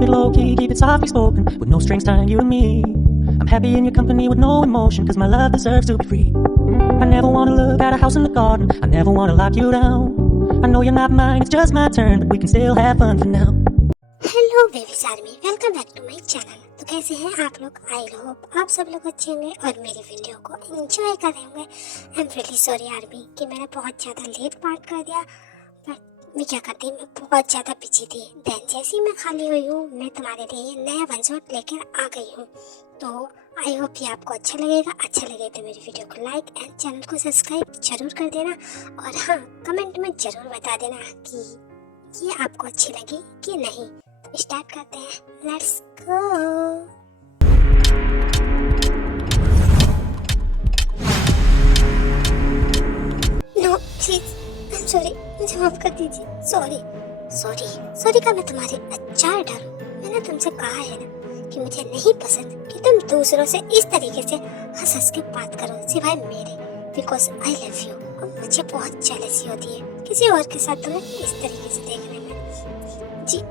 Keep it low key, keep it softly spoken, with no strings tying you to me. I'm happy in your company with no emotion, cause my love deserves to be free. I never wanna look at a house in the garden, I never wanna lock you down. I know you're not mine, it's just my turn, but we can still have fun for now. Hello babies army, welcome back to my channel. तो कैसे हैं आप लोग? I hope आप सब लोग अच्छे होंगे और मेरी वीडियो को एंजॉय कर रहे होंगे। I am really sorry army कि मैंने बहुत ज़्यादा लेट पार्ट कर दिया, बट मैं क्या करती, मैं बहुत ज़्यादा बिजी थी। देन जैसे ही मैं खाली हुई हूँ, मैं तुम्हारे लिए नया वन शॉट लेकर आ गई हूँ। तो आई होप ये आपको अच्छा लगेगा। अच्छा लगे तो मेरी वीडियो को लाइक एंड चैनल को सब्सक्राइब जरूर कर देना, और हाँ, कमेंट में ज़रूर बता देना कि ये आपको अच्छी लगी कि नहीं। तो स्टार्ट करते हैं, let's go. No please, I am sorry, मुझे माफ कर दीजिए। सॉरी सॉरी सॉरी का मैं तुम्हारे अचार डालूं। मैंने तुमसे कहा है ना कि मुझे नहीं पसंद कि तुम दूसरों से इस तरीके से हंस हंस के बात करो सिवाय मेरे, बिकॉज आई लव यू। और मुझे बहुत जेलसी होती है किसी और के साथ तुम्हें इस तरीके से देखने में। जी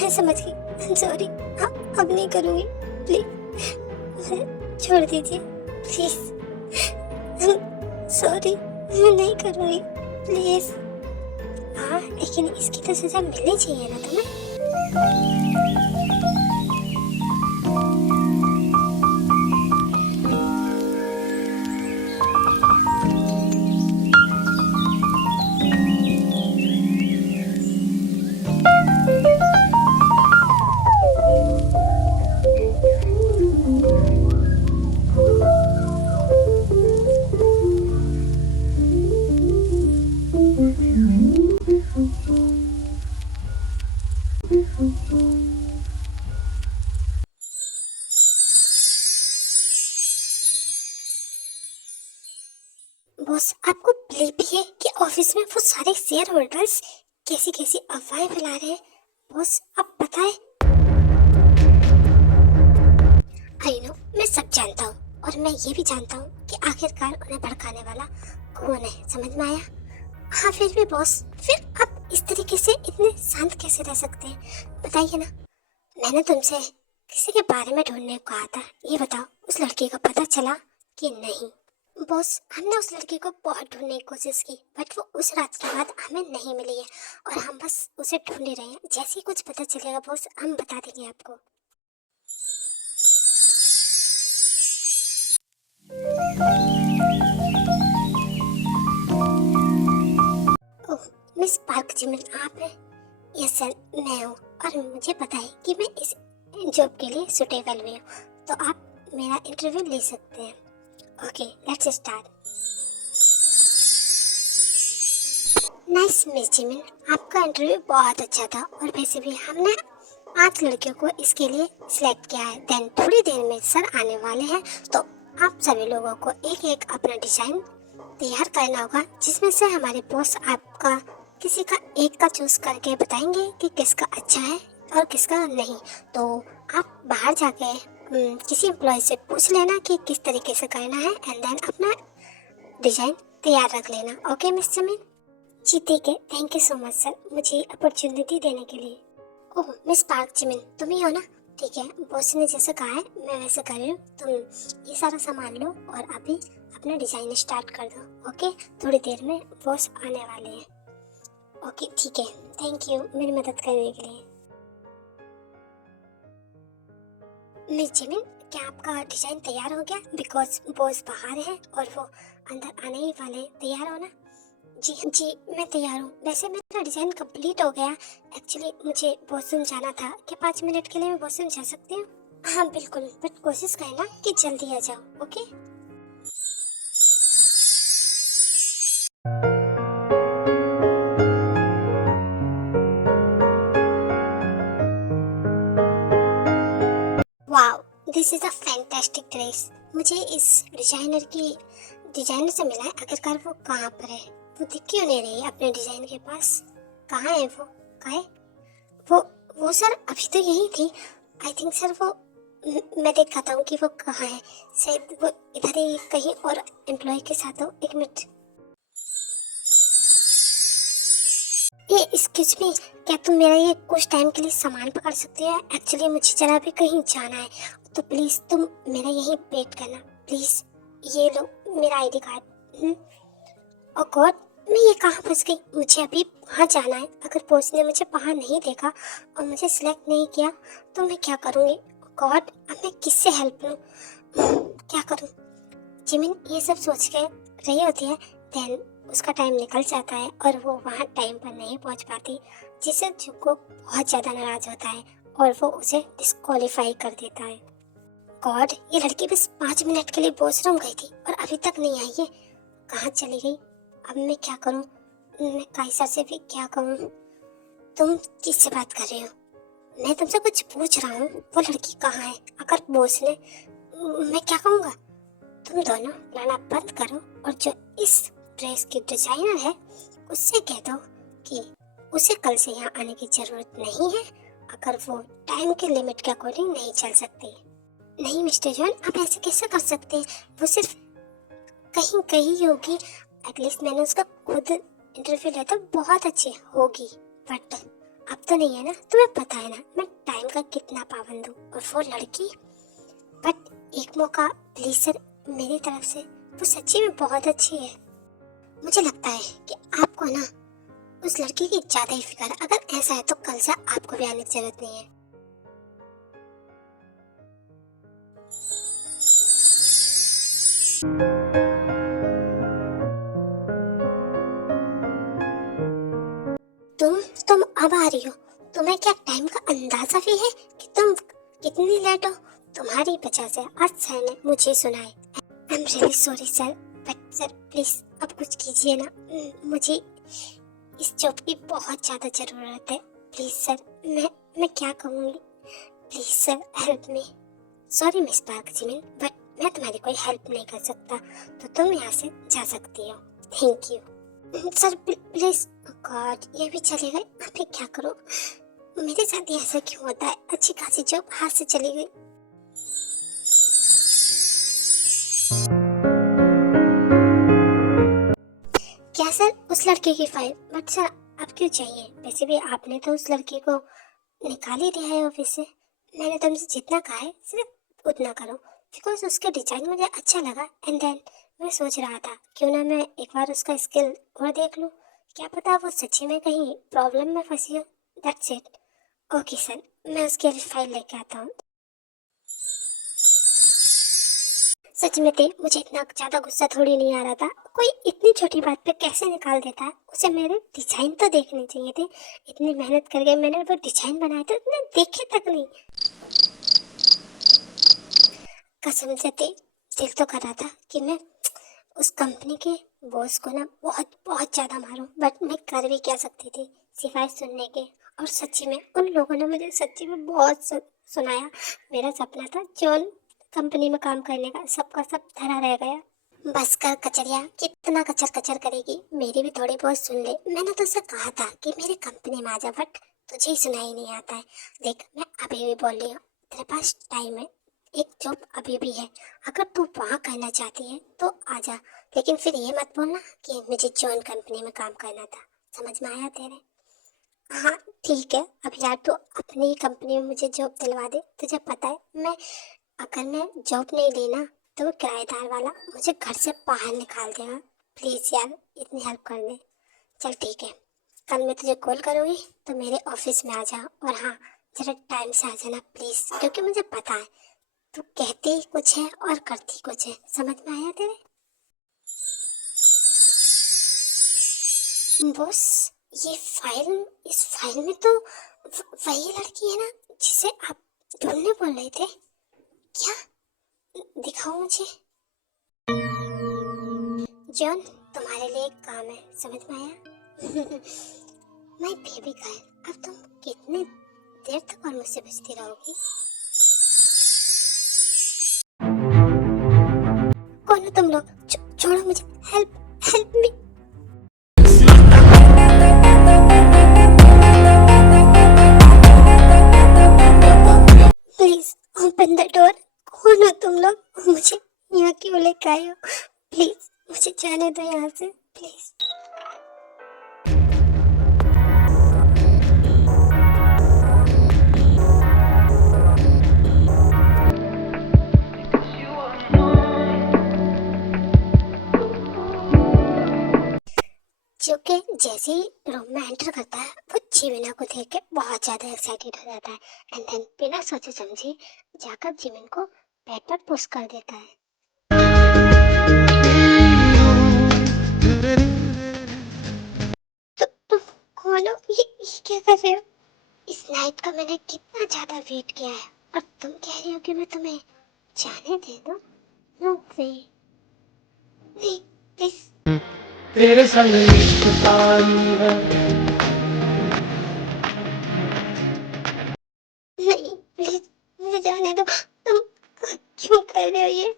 मैं समझ गई, आई एम सॉरी। अब नहीं करूँगी, प्लीज मुझे छोड़ दीजिए प्लीज। सॉरी, मैं नहीं करूँगी प्लीज। हाँ, लेकिन इसकी तो सजा मिलनी चाहिए ना तुम्हें। बॉस, आपको बिलीव भी है कि ऑफिस में वो सारे शेयर होल्डर्स कैसी कैसी अफवाहें फैला रहे हैं? बॉस, आप बताएं। आई नो, मैं सब जानता हूँ, और मैं ये भी जानता हूँ कि आखिरकार उन्हें भड़काने वाला कौन है। समझ में आया? हाँ, फिर भी बॉस, फिर आप इस तरीके से इतने शांत कैसे रह सकते हैं? बताइए ना। मैंने तुमसे किसी के बारे में ढूंढने को कहा था, ये बताओ उस लड़की का पता चला कि नहीं? बॉस, हमने उस लड़की को बहुत ढूंढने की कोशिश की, बट वो उस रात के बाद हमें नहीं मिली है, और हम बस उसे ढूंढ ही रहे हैं। जैसे ही कुछ पता चलेगा बॉस, हम बता देंगे आपको। ओह, मिस पार्क जिमिन आप हैं? यस सर, मैं हूँ, और मुझे पता है कि मैं इस जॉब के लिए सुटेबल भी हूँ, तो आप मेरा इंटरव्यू ले सकते हैं। Okay, let's start. Nice miss Jimin, आपका इंटरव्यू बहुत अच्छा था, और वैसे भी हमने 5 लड़कियों को इसके लिए सिलेक्ट किया है। देन थोड़ी देर में सर आने वाले हैं, तो आप सभी लोगों को एक एक अपना डिजाइन तैयार करना होगा, जिसमें से हमारे बॉस आपका किसी का एक का चूज करके बताएंगे कि किसका अच्छा है और किसका नहीं। तो आप बाहर जाके किसी एम्प्लॉय से पूछ लेना कि किस तरीके से करना है, एंड देन अपना डिजाइन तैयार रख लेना। Okay miss Jimin? जी ठीक है, thank you so much sir, मुझे अपॉर्चुनिटी देने के लिए। ओह मिस पार्क जिमिन, तुम ही हो ना? ठीक है, बॉस ने जैसे कहा है मैं वैसे कर रही हूँ। तुम ये सारा सामान लो और अभी अपना डिजाइन स्टार्ट कर दो। ओके, थोड़ी देर में बॉस आने वाले हैं। ओके ठीक है, थैंक यू मेरी मदद करने के लिए। मिस जिमिन, क्या आपका डिजाइन तैयार हो गया? बिकॉज बॉस बाहर है और वो अंदर आने ही वाले। तैयार हो ना? जी, मैं तैयार हूँ। वैसे मेरा डिज़ाइन कंप्लीट हो गया। एक्चुअली मुझे वॉशरूम जाना था। क्या 5 मिनट के लिए मैं वॉशरूम जा सकती हूँ? हाँ बिल्कुल, बट कोशिश करना कि जल्दी आ जाओ। Okay? Wow, this is a fantastic dress. मुझे इस डिजाइनर से मिला है। आखिरकार वो कहाँ पर है? वो दिख क्यों नहीं रही है अपने डिजाइन के पास? कहाँ है वो? कहाँ है वो सर अभी तो यही थी। आई थिंक सर वो मैं देख पाता हूँ कि वो कहाँ है। शायद वो इधर ही कहीं और एम्प्लॉय के साथ हो। 1 मिनट। ये एक्सक्यूज मी, क्या तुम मेरा ये कुछ टाइम के लिए सामान पकड़ सकती हो? एक्चुअली मुझे जरा भी कहीं जाना है, तो प्लीज़ तुम मेरा यहीं वेट करना प्लीज़। ये लो मेरा आईडी कार्ड। ओ गॉड, मैं ये कहाँ फंस गई? मुझे अभी वहाँ जाना है। अगर बॉस ने मुझे वहाँ नहीं देखा और मुझे सिलेक्ट नहीं किया तो मैं क्या करूँगी? गॉड, अब मैं किससे हेल्प लूँ? क्या करूँ? जिमिन ये सब सोच के रही होती है, देन उसका टाइम निकल जाता है और वो वहाँ टाइम पर नहीं पहुँच पाती, जिससे जुको बहुत ज़्यादा नाराज़ होता है और वो उसे डिस्क्वालीफाई कर देता है। गॉड, ये लड़की बस 5 मिनट के लिए बॉस रूम गई थी और अभी तक नहीं आई है। कहाँ चली गई? अब मैं क्या करूँ? मैं काइसा से भी क्या कहूँ? तुम किससे बात कर रहे हो? मैं तुमसे कुछ पूछ रहा हूँ, वो लड़की कहाँ है? अगर बॉस ने, मैं क्या कहूँगा? तुम दोनों लड़ना बंद करो और जो इस ड्रेस की डिजाइनर है उससे कह दो कि उसे कल से यहाँ आने की जरूरत नहीं है, अगर वो टाइम के लिमिट के अकॉर्डिंग नहीं चल सकती। नहीं मिस्टर जॉन, आप ऐसे कैसे कर सकते हैं? वो सिर्फ कहीं कहीं होगी, एटलीस्ट मैंने उसका खुद इंटरव्यू लिया था, बहुत अच्छी होगी, बट अब तो नहीं है ना। तुम्हें पता है ना मैं टाइम का कितना पाबंद हूँ, और वो लड़की, बट एक मौका प्लीज सर मेरी तरफ से। वो सच्ची में बहुत अच्छी है। मुझे लगता है कि आपको ना उस लड़की की ज्यादा ही फिक्र है। अगर ऐसा है तो कल से आपको भी आने की जरूरत नहीं है। तुम अब आ रही हो? तुम्हें क्या टाइम का अंदाजा भी है कि तुम कितनी लेट हो? तुम्हारी वजह से आज सर ने मुझे सुनाए। I am really sorry sir, but sir please अब कुछ कीजिए ना। मुझे इस जॉब की बहुत ज़्यादा ज़रूरत है। प्लीज़ सर, मैं क्या कहूँगी? Please sir help me. Sorry miss park Jimin, but मैं तुम्हारी कोई हेल्प नहीं कर सकता, तो तुम यहाँ से जा सकती हो। Thank you sir, please. God, ये भी चले गए। अभी क्या करूँ? मेरे साथ ही ऐसा क्यों होता है? अच्छी खासी जॉब हाथ से चली गई। क्या सर? उस लड़के की फाइल? बट सर अब क्यों चाहिए? वैसे भी आपने तो उस लड़की को निकाल ही दिया है ऑफिस से। मैंने तुमसे जितना कहा है सिर्फ उतना करो, बिकॉज उसका डिजाइन मुझे अच्छा लगा। एंड देन मैं सोच रहा था क्यों ना मैं एक बार उसका स्किल और देख लूँ, क्या पता वो सच्ची में कहीं प्रॉब्लम में फंसी हो। That's it. ओके सर, मैं उसके लिए फाइल लेके आता हूँ। सच में थे, मुझे इतना ज्यादा गुस्सा थोड़ी नहीं आ रहा था। कोई इतनी छोटी बात पे कैसे निकाल देता है? उसे मेरे डिजाइन तो देखने चाहिए थे। इतनी मेहनत करके मैंने वो डिजाइन बनाए थे, इतने देखे तक नहीं। कसम से थे, दिल तो कर रहा था कि मैं उस कंपनी के बॉस को ना बहुत बहुत ज्यादा मारूं, बट मैं कर भी क्या सकती थी सिवाय सुनने के। और सच्ची में उन लोगों ने मुझे सच्ची में बहुत सुनाया। मेरा सपना था जॉन कंपनी में काम करने का, सबका सब धरा रह गया। बस कर कचरिया, कितना कचर कचर करेगी? मेरी भी थोड़ी बहुत सुन ले। मैंने तो उसे कहा था कि मेरी कंपनी में आ जा, बट तुझे ही सुनाई नहीं आता है। देख, मैं अभी भी बोल रही हूँ, तेरे पास टाइम है, एक जॉब अभी भी है। अगर तू वहाँ करना चाहती है तो आ जा, लेकिन फिर ये मत बोलना कि मुझे जॉन कंपनी में काम करना था। समझ में आया तेरे? हाँ ठीक है, अब यार तू अपनी कंपनी में मुझे जॉब दिलवा दे। तुझे पता है अगर मैं जॉब नहीं लेना तो वो किराएदार वाला मुझे घर से बाहर निकाल देगा। प्लीज़ यार इतनी हेल्प कर दे। चल ठीक है, कल मैं तुझे कॉल करूँगी तो मेरे ऑफिस में आ जा। और हाँ, जरा टाइम से आ जाना प्लीज़, क्योंकि मुझे पता है तू कहती ही कुछ है और करती कुछ है। समझ में आया तेरे? बॉस, ये फाइल, इस फाइल में तो वही लड़की है ना जिसे आप ढूंढने बोल रहे थे? क्या? दिखाओ मुझे। जॉन, तुम्हारे लिए एक काम है, समझ में आया? माय बेबी गर्ल, अब तुम कितने देर तक और मुझसे बचती रहोगी? कौन हो तुम लोग? छोड़ो मुझे। Help me. Please open the door. कौन हो तुम लोग? मुझे यहाँ क्यों लेकर आए हो? प्लीज मुझे जाने दो यहाँ से, प्लीज। ओके, जैसे ही रूम में एंटर करता है वो जिमिना को देख के बहुत ज्यादा एक्साइटेड हो जाता है एंड देन बिना सोचे समझे जाकर जिमिन को बेड पर पुश कर देता है। तो तुम कौन हो? ये क्या कर रहे हो? इस नाइट का मैंने कितना ज्यादा वेट किया है और तुम कह रही हो कि मैं तुम्हें जाने दे दूं? नो वे, नहीं प्लीज। तेरे संग इश्क तारी है। नहीं प्लीज, मुझे जाने दो। तुम क्यों कर रहे हो ये?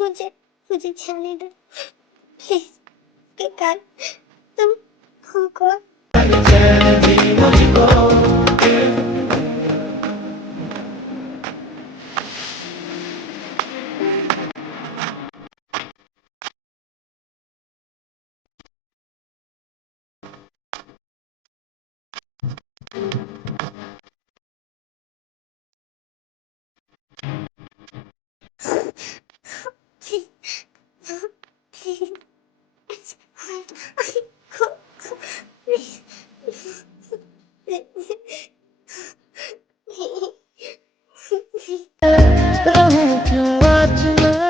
मुझे मुझे जाने दो प्लीज। बेकार, तुम हो कौन? रहूं क्यों आज मैं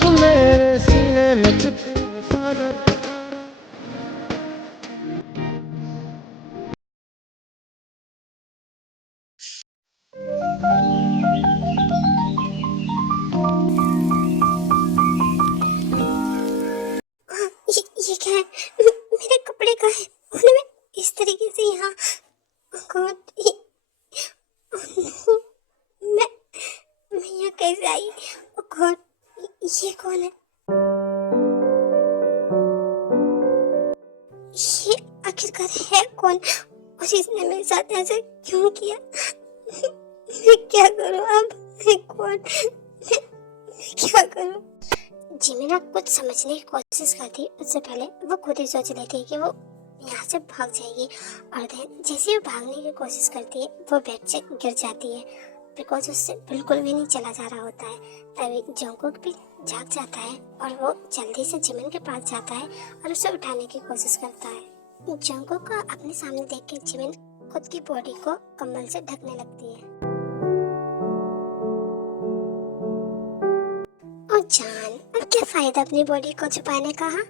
तू मेरे सीने में चिपका। ये क्या है? मेरे कपड़े कहाँ हैं? उन्हें मैं इस तरीके से यहाँ गॉड, मैं मैं यहाँ कैसे आई? ओ गॉड, ये कौन है? ये आखिरकार है कौन और इसने मेरे साथ ऐसा क्यों किया? मैं क्या करूं अब? मैं कौन? मैं क्या करूं? जिमिना कुछ समझने की कोशिश करती उससे पहले वो खुद ही सोच लेती कि वो यहाँ से भाग जाएगी और देन जैसे वो भागने की कोशिश करती है वो बेड से गिर जाती है बिकॉज उससे बिल्कुल भी नहीं चला जा रहा होता है। तभी जंगकुक भी जाग जाता है और वो जल्दी से जिमिन के पास जाता है और उसे उठाने की कोशिश करता है। जंगकुक को अपने सामने देख के जिमिन खुद की बॉडी को कंबल से ढकने लगती है। ओ जान, अब क्या फायदा अपनी बॉडी को छुपाने का? हाँ,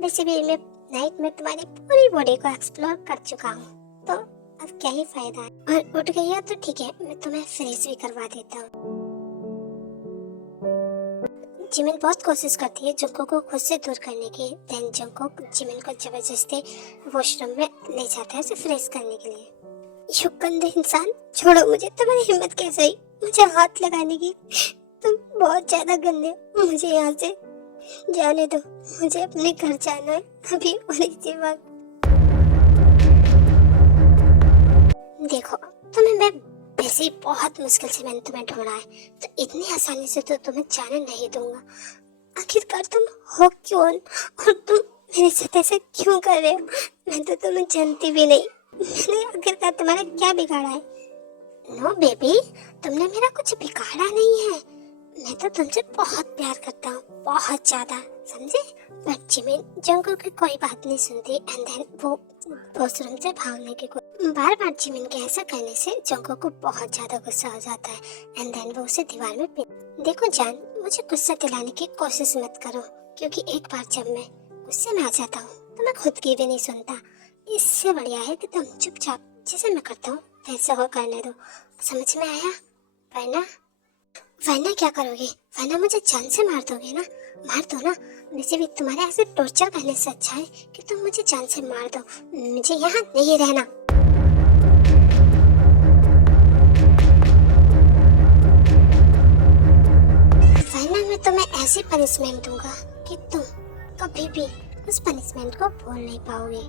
वैसे भी मैं नाइट में तुम्हारी पूरी बॉडी को एक्सप्लोर कर चुका हूँ तो अब क्या ही फायदा है। और उठ गई हो तो ठीक है, मैं तुम्हें फ्रीज भी करवा देता हूँ। जिमिन बहुत कोशिश करती है जंगकुक को खुद से दूर करने की। देन जंगकुक जिमिन को जबरदस्ती वॉशरूम में ले जाता है उसे फ्रेश करने के लिए। यू गंदे इंसान, छोड़ो मुझे। तुम्हारी हिम्मत कैसे हुई मुझे हाथ लगाने की? तुम बहुत ज्यादा गंदे हो। मुझे यहाँ से जाने दो, मुझे अपने घर जाना है अभी और इसी वक्त। देखो, तुम्हें मैं वैसे ही बहुत मुश्किल से मैंने तुम्हें ढूंढा है तो इतनी आसानी से तो तुम्हें जाने नहीं दूंगा। आखिरकार तुम हो कौन और तुम मेरे साथ ऐसा क्यों कर रहे हो? मैं तो तुम्हें जानती भी नहीं। मैंने आखिरकार तुम्हारा क्या बिगाड़ा है? नो बेबी, तुमने मेरा कुछ बिगाड़ा नहीं है। मैं तो तुमसे बहुत प्यार करता हूँ, बहुत ज्यादा, समझे? बट जिमिन जंगकुक की कोई बात नहीं सुनती एंड देन वो वॉशरूम से भागने की बार बार जिमिन के ऐसा कहने से जंगकुक को बहुत ज्यादा गुस्सा हो जाता है एंड देन वो उसे दीवार में पिन। देखो जान, मुझे गुस्सा दिलाने की कोशिश मत करो क्योंकि एक बार जब मैं गुस्से में आ जाता हूँ तो मैं खुद की भी नहीं सुनता। इससे बढ़िया है कि तुम चुपचाप जैसे मैं करता हूँ वैसा हो करने दो, समझ में आया? वरना क्या करोगे? वरना मुझे जान से मार दोगे ना? मार दो ना। वैसे भी तुम्हारे ऐसे टॉर्चर करने से अच्छा है कि तुम मुझे जान से मार दो, मुझे यहाँ नहीं रहना। वरना मैं तुम्हें ऐसी पनिशमेंट दूंगा कि तुम कभी भी उस पनिशमेंट को भूल नहीं पाओगे।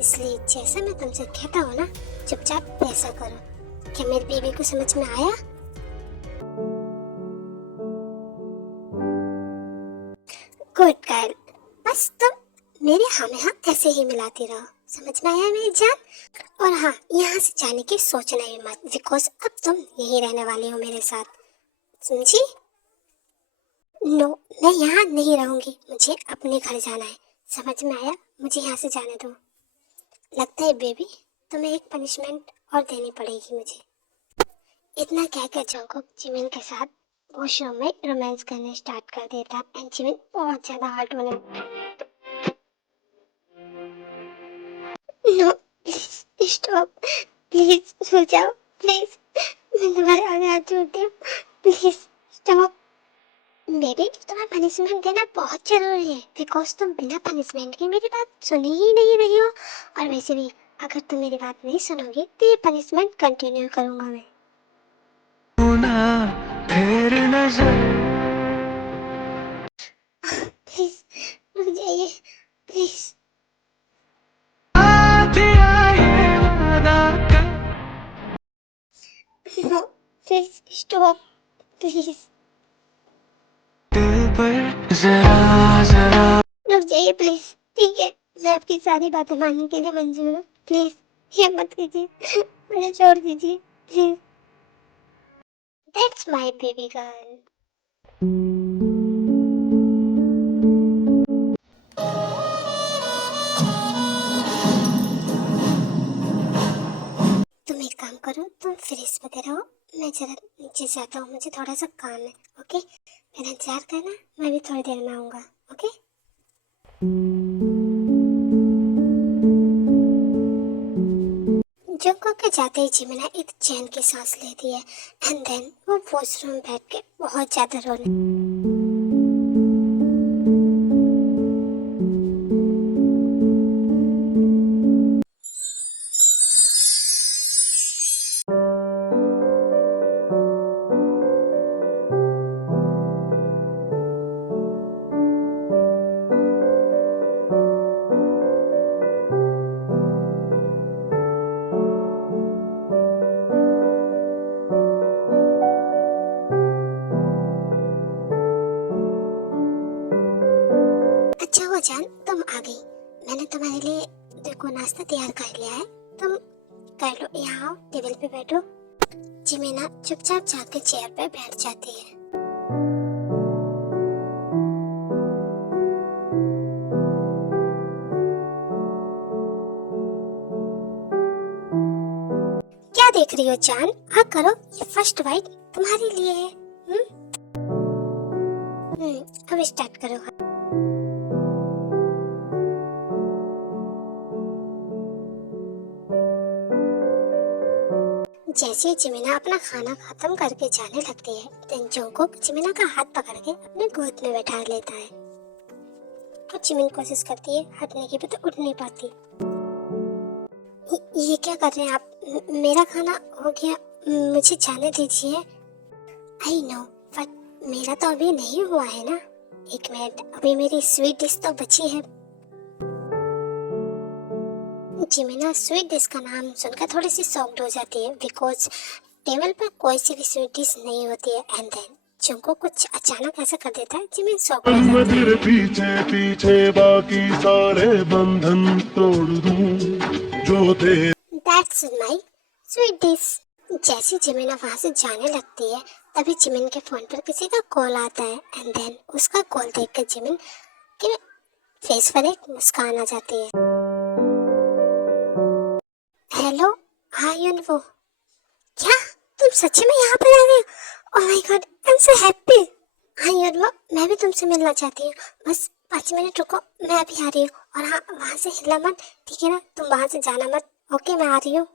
इसलिए जैसा मैं तुमसे कहता हूँ ना, चुपचाप वैसा करो। क्या मेरी बीवी को समझ में आया? गुड गर्ल, बस तुम मेरे हाँ में हाँ ऐसे ही मिलाती रहो, समझ में आया मेरी जान? और हाँ, यहाँ से जाने की सोचना भी मत, बिकॉज अब तुम यही रहने वाली हो मेरे साथ, समझी? नो, मैं यहाँ नहीं रहूंगी, मुझे अपने घर जाना है, समझ में आया? मुझे यहाँ से जाने दो। लगता है बेबी तुम्हें एक पनिशमेंट और देनी पड़ेगी मुझे। इतना कहकर जंगकुक जिमिन के साथ वॉशरूम में रोमांस करने स्टार्ट कर देता एंड जिमिन बहुत ज्यादा हर्ट होने। नो प्लीज स्टॉप, प्लीज सो जाओ प्लीज, मैं तुम्हारे आगे हाथ जोड़ती हूँ, प्लीज स्टॉप। बेबी तुम्हें पनिशमेंट देना बहुत जरूरी है, बिकॉज तुम बिना पनिशमेंट के मेरी बात सुन ही नहीं रही हो, और वैसे भी अगर तुम मेरी बात नहीं सुनोगी तो ये पनिशमेंट कंटिन्यू करूंगा मैं। फिर नजर प्लीज रुक जाइए please. No please stop please. रुक जाइए प्लीज, ठीक है मैं आपकी सारी बातें मानने के लिए मंजूर हूँ, प्लीज ये मत कीजिए, मुझे छोड़ दीजिए please. That's my baby girl. तुम एक काम करो, तुम फ्रेश वगैरह रहो, मैं जरा नीचे जाता हूँ, मुझे थोड़ा सा काम है। ओके मेरा इंतजार करना, मैं भी थोड़ी देर में आऊँगा। ओके जंगकुक के जाते ही जिमिना एक चैन की सांस लेती है एंड देन वो वॉशरूम बैठ के बहुत ज्यादा रोने। अच्छा हो जान तुम आ गई, मैंने तुम्हारे लिए देखो नाश्ता तैयार कर लिया है, तुम कर लो। यहाँ आओ टेबल पे बैठो। जिमिना चुपचाप जाकर चेयर पे बैठ जाती है। क्या देख रही हो जान, हाँ करो, ये फर्स्ट बाइट तुम्हारे लिए है। अब स्टार्ट करो। जैसे ही जिमिना अपना खाना खत्म करके जाने लगती है, देन जंगकुक जिमिना का हाथ पकड़ के अपने गोद में बैठा लेता है और जिमिन कोशिश करती है हटने की, भी तो उठ नहीं पाती। ये क्या कर रहे हैं आप? मेरा खाना हो गया, मुझे जाने दीजिए। आई नो बट मेरा तो अभी नहीं हुआ है ना, एक मिनट, अभी मेरी स्वीट डिश तो बची है। जिमिना स्वीट डिश का नाम सुनकर थोड़ी सी शॉक्ड हो जाती है, बिकॉज टेबल पर कोई सी भी स्वीट डिश नहीं होती है एंड देन जंगकुक कुछ अचानक ऐसा कर देता है, जिमिन शॉक हो जाती है। तेरे पीछे पीछे बाकी सारे बंधन तोड़ दूं जो तेरे। That's my sweet dish. जैसे जिमिना वहां से जाने लगती है, तभी जिमिन के फोन पर किसी का कॉल आता है एंड देन उसका कॉल देखकर जिमिन के फेस पर एक मुस्कान आ जाती है। हेलो, हाँ यूनिवो, क्या तुम सच्ची में यहाँ पर आ गए? Oh my God, I am so happy. हाँ यूनिवो, मैं भी तुमसे मिलना चाहती हूँ, बस 5 मिनट रुको, मैं अभी आ रही हूँ। और हाँ, वहाँ से हिलना मत, ठीक है ना? तुम वहाँ से जाना मत। ओके मैं आ रही हूँ।